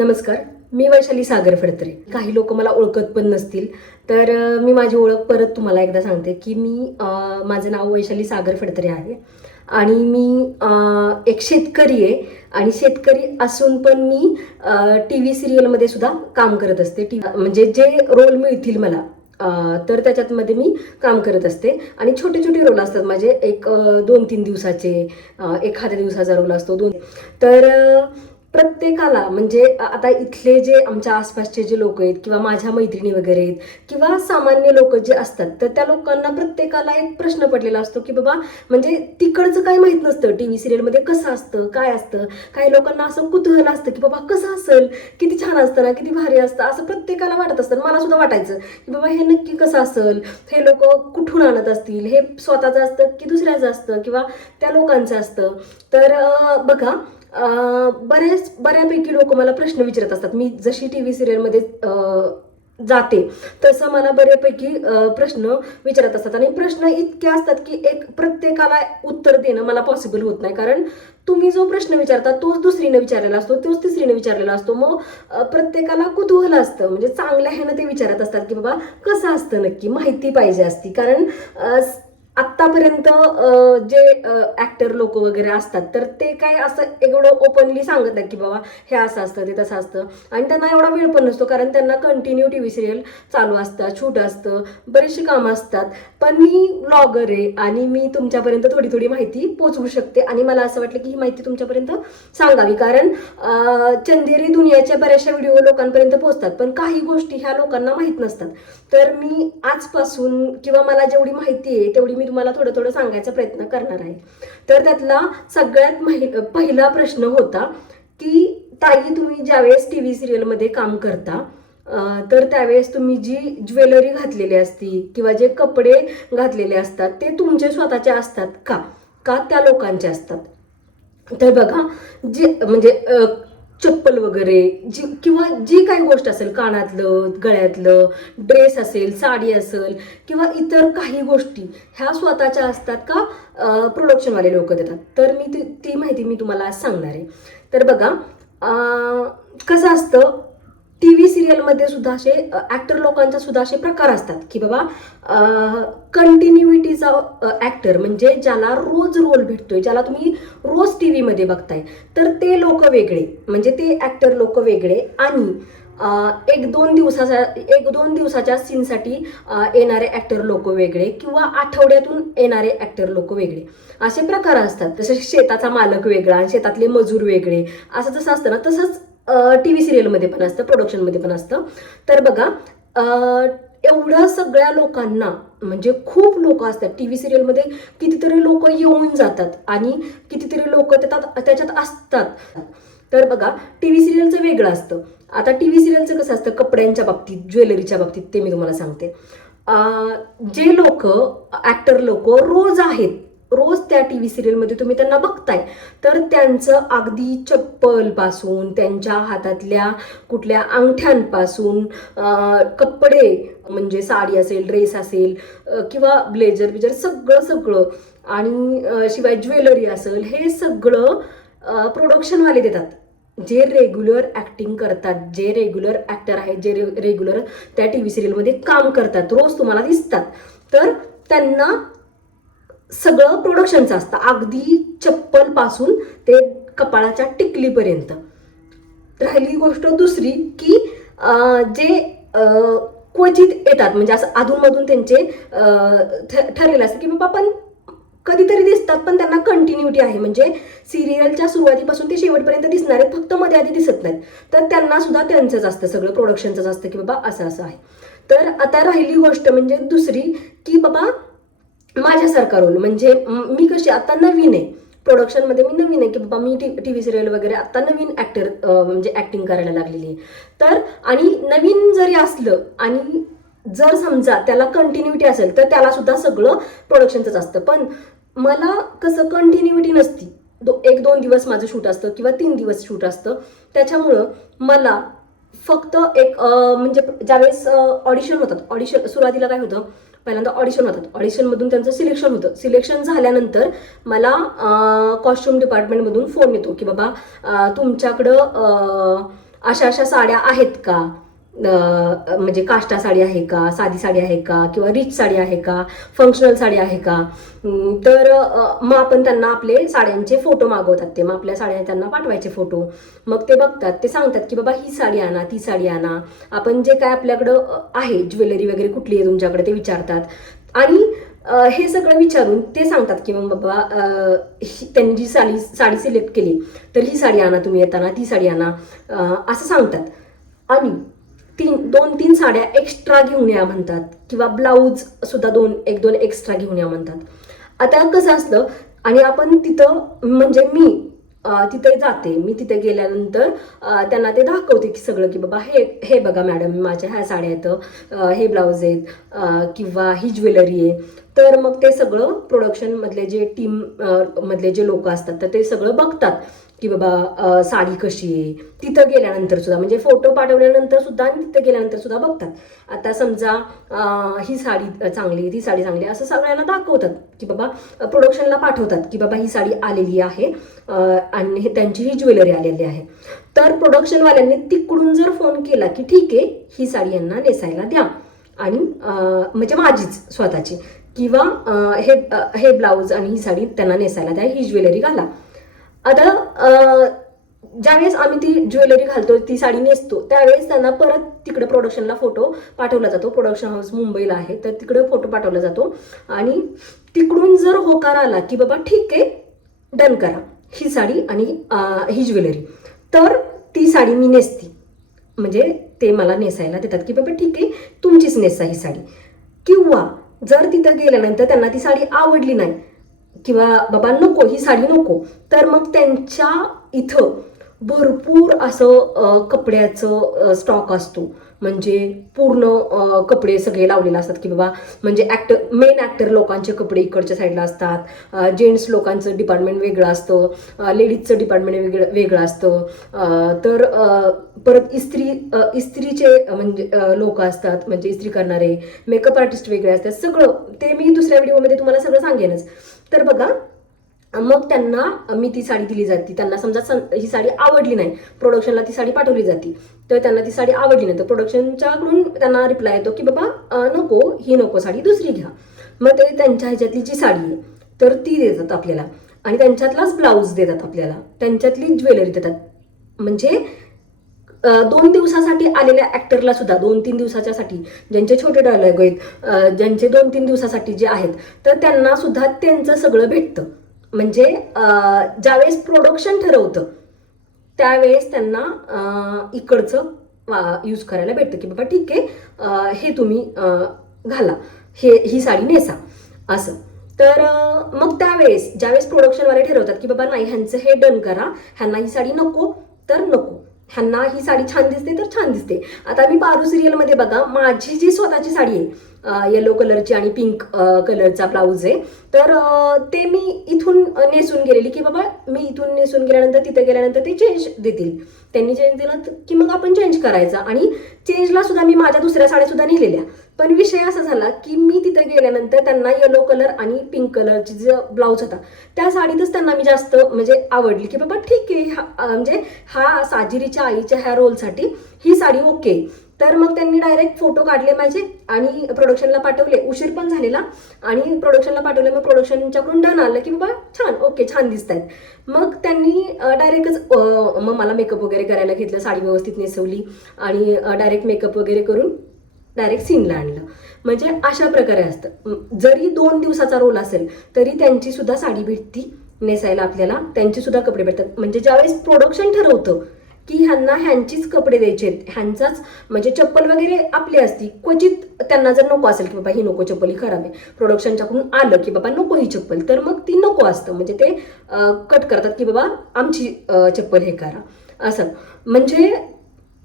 नमस्कार मी वैशाली सागर फडतरे. काही लोक मला ओळखत पण नसतील तर मी माझी ओळख परत तुम्हाला एकदा सांगते की मी माझं नाव वैशाली सागर फडतरे आहे आणि मी एक शेतकरी आहे आणि शेतकरी असून पण मी टी व्ही सिरियलमध्ये सुद्धा काम करत असते. टी म्हणजे जे रोल मिळतील मला तर तर त्याच्यातमध्ये मी काम करत असते. आणि छोटे छोटे रोल असतात माझे एक दोन तीन दिवसाचे एखाद्या दिवसाचा रोल असतो दोन. तर प्रत्येकाला म्हणजे आता इथले जे आमच्या आसपासचे जे लोक आहेत किंवा माझ्या मैत्रिणी वगैरे आहेत किंवा सामान्य लोक जे असतात तर त्या लोकांना प्रत्येकाला एक प्रश्न पडलेला असतो की बाबा म्हणजे तिकडचं काय माहीत नसतं? टी व्ही सिरियलमध्ये कसं असतं? काय असतं? काही लोकांना असं कुतूहल असतं की बाबा कसं असेल? किती छान असतं ना? किती भारी असतं? असं प्रत्येकाला वाटत असतं. मला सुद्धा वाटायचं की बाबा हे नक्की कसं असेल? हे लोक कुठून आणत असतील? हे स्वतःचं असतं की दुसऱ्याचं असतं? किंवा त्या लोकांचं असतं? तर बघा बऱ्याच बऱ्यापैकी लोक मला प्रश्न विचारत असतात. मी जशी टी व्ही सिरियलमध्ये जाते तसं मला बऱ्यापैकी प्रश्न विचारत असतात. आणि प्रश्न इतके असतात की एक प्रत्येकाला उत्तर देणं मला पॉसिबल होत नाही. कारण तुम्ही जो प्रश्न विचारता तोच दुसरीने विचारलेला असतो तोच तिसरीने विचारलेला असतो. मग प्रत्येकाला कुतूहल असतं. म्हणजे चांगल्या ह्यानं ते विचारत असतात की बाबा कसं असतं नक्की? माहिती पाहिजे असती. कारण आत्तापर्यंत जे ॲक्टर लोक वगैरे असतात तर ते काय असं एवढं ओपनली सांगत नाही की बाबा हे असं असतं ते तसं असतं. आणि त्यांना एवढा वेळ पण नसतो कारण त्यांना कंटिन्यू टी व्ही सिरियल चालू असतात शूट असतं बरीचशी कामं असतात. पण मी ब्लॉगर आहे आणि मी तुमच्यापर्यंत थोडी थोडी माहिती पोचवू शकते आणि मला असं वाटलं की ही माहिती तुमच्यापर्यंत सांगावी. कारण चंदेरी दुनियाच्या बऱ्याचशा व्हिडिओ लोकांपर्यंत पोहोचतात पण काही गोष्टी ह्या लोकांना माहीत नसतात. तर मी आजपासून किंवा मला जेवढी माहिती आहे तेवढी मी तुम्हाला थोडं थोडं सांगायचा प्रयत्न करणार आहे. तर त्यातला सगळ्यात पहिला प्रश्न होता की ताई तुम्ही ज्यावेळेस टी व्ही सिरियलमध्ये काम करता तर त्यावेळेस तुम्ही जी ज्वेलरी घातलेली असती किंवा जे कपडे घातलेले असतात ते तुमचे स्वतःचे असतात का? का त्या लोकांचे असतात? तर बघा जे म्हणजे चप्पल वगैरे जी किंवा जी काही गोष्ट असेल कानातलं गळ्यातलं ड्रेस असेल साडी असेल किंवा इतर काही गोष्टी ह्या स्वतःच्या असतात का प्रोडक्शनवाले लोक देतात? तर मी ती ती माहिती मी तुम्हाला आज सांगणार आहे. तर बघा कसं असतं टी व्ही सिरियलमध्ये सुद्धा असे ॲक्टर लोकांचा सुद्धा असे प्रकार असतात की बाबा कंटिन्युइटीचा ॲक्टर म्हणजे ज्याला रोज रोल भेटतोय ज्याला तुम्ही रोज टी व्हीमध्ये बघताय तर ते लोक वेगळे. म्हणजे ते ॲक्टर लोक वेगळे आणि एक दोन दिवसाचा एक दोन दिवसाच्या सीनसाठी येणारे ॲक्टर लोक वेगळे किंवा आठवड्यातून येणारे ॲक्टर लोक वेगळे. असे प्रकार असतात. जसे शेताचा मालक वेगळा आणि शेतातले मजूर वेगळे असं जसं असतं ना तसंच टी व्ही सिरियलमध्ये पण असतं प्रोडक्शनमध्ये पण असतं. तर बघा एवढ्या सगळ्या लोकांना म्हणजे खूप लोक असतात टी व्ही सिरियलमध्ये कितीतरी लोक येऊन जातात आणि कितीतरी लोक त्याच्यात त्याच्यात असतात. तर बघा टी व्ही सिरियलचं वेगळं असतं. आता टी व्ही सिरियलचं कसं असतं कपड्यांच्या बाबतीत ज्वेलरीच्या बाबतीत ते मी तुम्हाला सांगते. जे लोक ॲक्टर लोक रोज आहेत रोज त्या टी व्ही सिरियलमध्ये तुम्ही त्यांना बघताय. तर त्यांचं अगदी चप्पलपासून त्यांच्या हातातल्या कुठल्या अंगठ्यांपासून कपडे म्हणजे साडी असेल ड्रेस असेल किंवा ब्लेझर बिजर सगळं सगळं. आणि शिवाय ज्वेलरी असेल हे सगळं प्रोडक्शनवाले देतात. जे रेग्युलर ॲक्टिंग करतात जे रेग्युलर ॲक्टर आहेत जे रेग्युलर त्या टी व्ही सिरियलमध्ये काम करतात रोज तुम्हाला दिसतात. तर त्यांना सगळं प्रोडक्शनचं असतं. अगदी चप्पलपासून ते कपाळाच्या टिकलीपर्यंत. राहिली गोष्ट दुसरी की जे क्वचित येतात म्हणजे असं अधूनमधून त्यांचे ठरलेलं असतं की बाबा पण कधीतरी दिसतात पण त्यांना कंटिन्युटी आहे. म्हणजे सिरियलच्या सुरुवातीपासून ते शेवटपर्यंत दिसणार फक्त मध्ये आधी दिसत नाहीत. तर त्यांना सुद्धा त्यांचंच असतं सगळं प्रोडक्शनचंच असतं की बाबा असं असं आहे. तर आता राहिली गोष्ट म्हणजे दुसरी की बाबा माझ्यासारखा रोल म्हणजे मी कशी आता नवीन आहे. प्रोडक्शनमध्ये मी नवीन आहे की बाबा मी टी टी व्ही सिरियल वगैरे आता नवीन ॲक्टर म्हणजे ॲक्टिंग करायला लागलेली आहे. तर आणि नवीन जरी असलं आणि जर समजा त्याला कंटिन्युटी असेल तर त्याला सुद्धा सगळं प्रोडक्शनचंच असतं. पण मला कसं कंटिन्युटी नसती. दो एक दोन दिवस माझं शूट असतं किंवा तीन दिवस शूट असतं. त्याच्यामुळं मला फक्त एक म्हणजे ज्यावेळेस ऑडिशन होतात ऑडिशन सुरुवातीला काय होतं पहिल्यांदा ऑडिशन होतात ऑडिशनमधून त्यांचं सिलेक्शन होतं. सिलेक्शन झाल्यानंतर मला कॉस्ट्युम डिपार्टमेंटमधून फोन येतो की बाबा तुमच्याकडं अशा अशा साड्या आहेत का? म्हणजे काष्टा साडी आहे का साधी साडी आहे का किंवा रिच साडी आहे का फंक्शनल साडी आहे का? तर मग आपण त्यांना आपले साड्यांचे फोटो मागवतात ते. मग आपल्या साड्या त्यांना पाठवायचे फोटो मग ते बघतात ते सांगतात की बाबा ही साडी आणा ती साडी आणा. आपण जे काय आपल्याकडं आहे ज्वेलरी वगैरे कुठली आहे तुमच्याकडे ते विचारतात. आणि हे सगळं विचारून ते सांगतात की मग बाबा ही- त्यांनी जी साडी साडी सिलेक्ट केली तर ही साडी आणा तुम्ही येताना ती साडी आणा असं सांगतात. आणि तीन दोन तीन साड्या एक्स्ट्रा घेऊन या म्हणतात. किंवा ब्लाऊज सुद्धा दोन एक दोन एक्स्ट्रा घेऊन या म्हणतात. आता कसं असतं आणि आपण तिथं म्हणजे मी तिथे जाते. मी तिथे गेल्यानंतर त्यांना ते दाखवते की सगळं की बाबा हे हे बघा मॅडम माझ्या ह्या साड्या आहेत हे ब्लाऊज आहेत किंवा ही ज्वेलरी आहे. तर मग ते सगळं प्रोडक्शन मधले जे टीम मधले जे लोक असतात तर ते सगळं बघतात की बाबा साडी कशी आहे. तिथं गेल्यानंतर सुद्धा म्हणजे फोटो पाठवल्यानंतर सुद्धा आणि तिथं गेल्यानंतर सुद्धा बघतात. आता समजा ही साडी चांगली ती साडी चांगली असं सगळ्यांना दाखवतात की बाबा प्रोडक्शनला पाठवतात की बाबा ही साडी आलेली आहे आणि हे त्यांची ही ज्वेलरी आलेली आहे. तर प्रोडक्शनवाल्यांनी तिकडून जर फोन केला की ठीक आहे ही साडी यांना नेसायला द्या. आणि म्हणजे माझीच स्वतःची. किंवा हे हे ब्लाऊज आणि ही साडी त्यांना नेसायला द्या ही ज्वेलरी घाला. आता ज्यावेळेस आम्ही ती ज्वेलरी घालतो ती साडी नेसतो त्यावेळेस त्यांना परत तिकडे प्रोडक्शनला फोटो पाठवला जातो. प्रोडक्शन हाऊस मुंबईला आहे तर तिकडे फोटो पाठवला जातो. आणि तिकडून जर होकार आला की बाबा ठीक आहे डन करा. ही साडी आणि ही ज्वेलरी. तर ती साडी मी नेसती. म्हणजे ते मला नेसायला देतात की बाबा ठीक आहे तुमचीच नेसा ही साडी. किंवा जर तिथं गेल्यानंतर त्यांना ती साडी आवडली नाही किंवा बाबा नको ही साडी नको तर मग त्यांच्या इथं भरपूर असं कपड्याचं स्टॉक असतो. म्हणजे पूर्ण कपडे सगळे लावलेले असतात की बाबा म्हणजे ॲक्टर मेन ॲक्टर लोकांचे कपडे इकडच्या साईडला असतात. जेंट्स लोकांचं डिपार्टमेंट वेगळं असतं. लेडीजचं डिपार्टमेंट वेगळं वेगळं असतं. तर परत इस्त्री इस्त्रीचे म्हणजे लोक असतात म्हणजे इस्त्री करणारे मेकअप आर्टिस्ट वेगळे असतात सगळं. ते मी दुसऱ्या व्हिडिओमध्ये तुम्हाला सगळं सांगेनच. तर बघा मग त्यांना मी ती साडी दिली जाते. त्यांना समजा सं- ही साडी आवडली नाही प्रोडक्शनला ती साडी पाठवली जाते. तर त्यांना ती साडी आवडली नाही. तर प्रोडक्शनच्याकडून त्यांना रिप्लाय येतो की बाबा नको ही नको साडी दुसरी घ्या. मग ते त्यांच्या ह्याच्यातली जी साडी आहे तर ती देतात आपल्याला. आणि त्यांच्यातलाच ब्लाऊज देतात आपल्याला. त्यांच्यातली ज्वेलरी देतात. म्हणजे दोन दिवसासाठी आलेल्या ऍक्टरला सुद्धा दोन तीन दिवसाच्यासाठी ज्यांचे छोटे डायलॉग आहेत ज्यांचे दोन तीन दिवसासाठी जे आहेत तर त्यांना सुद्धा त्यांचं सगळं भेटतं. म्हणजे ज्यावेळेस प्रोडक्शन ठरवतं त्यावेळेस त्यांना इकडचं यूज करायला भेटतं की बाबा ठीक आहे हे तुम्ही घाला हे ही साडी नेसा असं. तर मग त्यावेळेस ज्यावेळेस प्रोडक्शनवाले ठरवतात की बाबा नाही ह्यांचं हे डन करा ह्यांना ही साडी नको तर नको. ह्यांना ही साडी छान दिसते तर छान दिसते. आता मी पारू सिरियलमध्ये बघा माझी जी स्वतःची साडी आहे येलो कलरची आणि पिंक कलरचा ब्लाऊज आहे. तर ते मी इथून नेसून गेलेली की बाबा मी इथून नेसून गेल्यानंतर तिथे गेल्यानंतर ते चेंज देतील. त्यांनी चेंज दिलं की मग आपण चेंज करायचा. आणि चेंजला सुद्धा मी माझ्या दुसऱ्या साड्या सुद्धा नेलेल्या. पण विषय असा झाला की मी तिथे गेल्यानंतर त्यांना येलो कलर आणि पिंक कलरची जो ब्लाऊज होता त्या साडीतच त्यांना मी जास्त म्हणजे आवडली की बाबा ठीक आहे म्हणजे हा साजिरीच्या आईच्या ह्या रोलसाठी ही साडी ओके तर मग त्यांनी डायरेक्ट फोटो काढले माझे आणि प्रोडक्शनला पाठवले. उशीर पण झालेला आणि प्रोडक्शनला पाठवले. मग प्रोडक्शनच्याकडून डन आलं की बाबा छान ओके छान दिसत आहेत मग त्यांनी डायरेक्टच मग मला मेकअप वगैरे करायला घेतलं साडी व्यवस्थित नेसवली आणि डायरेक्ट मेकअप वगैरे करून डायरेक्ट सीनला आणलं. म्हणजे अशा प्रकारे असतं. जरी दोन दिवसाचा रोल असेल तरी त्यांची सुद्धा साडी भेटती नेसायला आपल्याला. त्यांचे सुद्धा कपडे भेटतात. म्हणजे ज्यावेळेस प्रोडक्शन ठरवतं की ह्यांना ह्यांचीच कपडे द्यायचे आहेत. ह्यांचाच म्हणजे चप्पल वगैरे आपली असती क्वचित त्यांना जर नको असेल की बाबा ही नको चप्पल ही खराब आहे. प्रोडक्शनच्याकडून आलं की बाबा नको ही चप्पल तर मग ती नको असतं. म्हणजे ते कट करतात की बाबा आमची चप्पल हे करा. असं. म्हणजे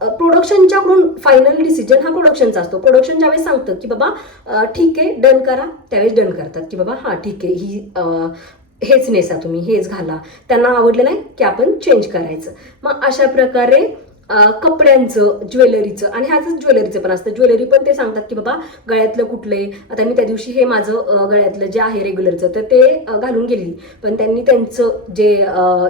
प्रोडक्शनच्याकडून फायनल डिसिजन हा प्रोडक्शनचा असतो. प्रोडक्शन ज्यावेळेस सांगतं की बाबा ठीक आहे डन करा त्यावेळेस डन करतात की बाबा हां ठीक आहे ही हेच नेसा तुम्ही हेच घाला. त्यांना आवडलं नाही की आपण चेंज करायचं. मग अशा प्रकारे कपड्यांचं ज्वेलरीचं आणि ह्याच ज्वेलरीचं पण असतं. ज्वेलरी पण ते सांगतात की बाबा गळ्यातलं कुठलं आहे आता मी त्या दिवशी हे माझं गळ्यातलं जे आहे रेग्युलरचं तर ते घालून गेली. पण त्यांनी त्यांचं जे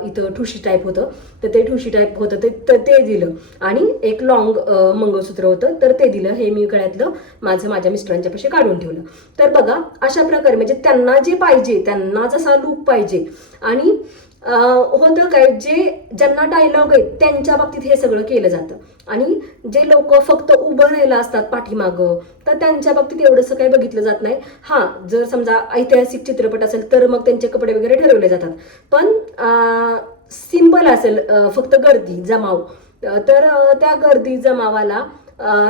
इथं ठुशी टाईप होतं तर ते ठुशी टाईप होतं ते तर ते दिलं. आणि एक लॉंग मंगळसूत्र होतं तर ते दिलं. हे मी गळ्यातलं माझं माझ्या मिस्टरांच्या पाशी काढून ठेवलं. तर बघा अशा प्रकारे म्हणजे त्यांना जे पाहिजे त्यांना जसा लूक पाहिजे. आणि होतं काय जे ज्यांना डायलॉग आहेत त्यांच्या बाबतीत हे सगळं केलं जातं. आणि जे लोक फक्त उभं राहिलं असतात पाठीमागं तर त्यांच्या बाबतीत एवढंसं काही बघितलं जात नाही. हां जर समजा ऐतिहासिक चित्रपट असेल तर मग त्यांचे कपडे वगैरे ठरवले जातात. पण सिंपल असेल फक्त गर्दी जमाव तर त्या गर्दी जमावाला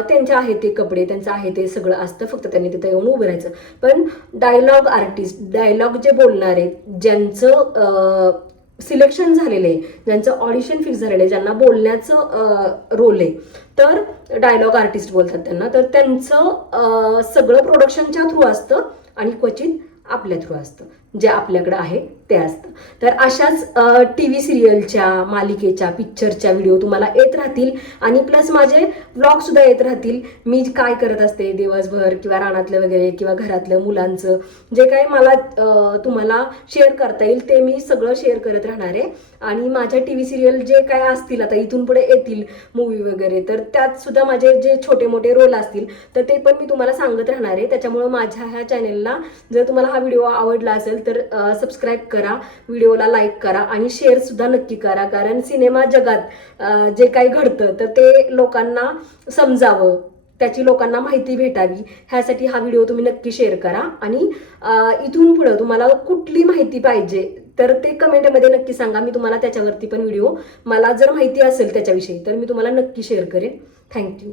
त्यांचे आहे ते कपडे त्यांचं आहे ते सगळं असतं फक्त त्यांनी तिथं येऊन उभं राहायचं. पण डायलॉग आर्टिस्ट डायलॉग जे बोलणारे ज्यांचं सिलेक्शन झालेलं आहे. ज्यांचं ऑडिशन फिक्स झालेलं आहे ज्यांना बोलण्याचं रोल आहे. तर डायलॉग आर्टिस्ट बोलतात त्यांना. तर त्यांचं सगळं प्रोडक्शनच्या थ्रू असतं आणि क्वचित आपल्या थ्रू असतं. जे आपल्याकडं आहे ते असतं. तर अशाच टी व्ही सिरियलच्या मालिकेच्या पिक्चरच्या व्हिडिओ तुम्हाला येत राहतील. आणि प्लस माझे ब्लॉग सुद्धा येत राहतील. मी काय करत असते दिवसभर किंवा रानातलं वगैरे किंवा घरातलं मुलांचं जे काही मला तुम्हाला शेअर करता येईल ते मी सगळं शेअर करत राहणार आहे. आणि माझ्या टी व्ही सिरियल जे काय असतील आता इथून पुढे येतील मूवी वगैरे तर त्यात सुद्धा माझे जे छोटे मोठे रोल असतील तर ते पण मी तुम्हाला सांगत राहणार आहे. त्याच्यामुळं माझ्या ह्या चॅनेलला जर तुम्हाला हा व्हिडिओ आवडला असेल तर सबस्क्राईब करा व्हिडिओला लाईक करा आणि शेअर सुद्धा नक्की करा. कारण सिनेमा जगात जे काही घडतं तर ते लोकांना समजावं. त्याची लोकांना माहिती भेटावी. ह्यासाठी हा व्हिडिओ तुम्ही नक्की शेअर करा. आणि इथून पुढं तुम्हाला कुठली माहिती पाहिजे तर ते कमेंटमध्ये नक्की सांगा. मी तुम्हाला त्याच्यावरती पण व्हिडिओ मला जर माहिती असेल त्याच्याविषयी तर मी तुम्हाला नक्की शेअर करेन. थँक्यू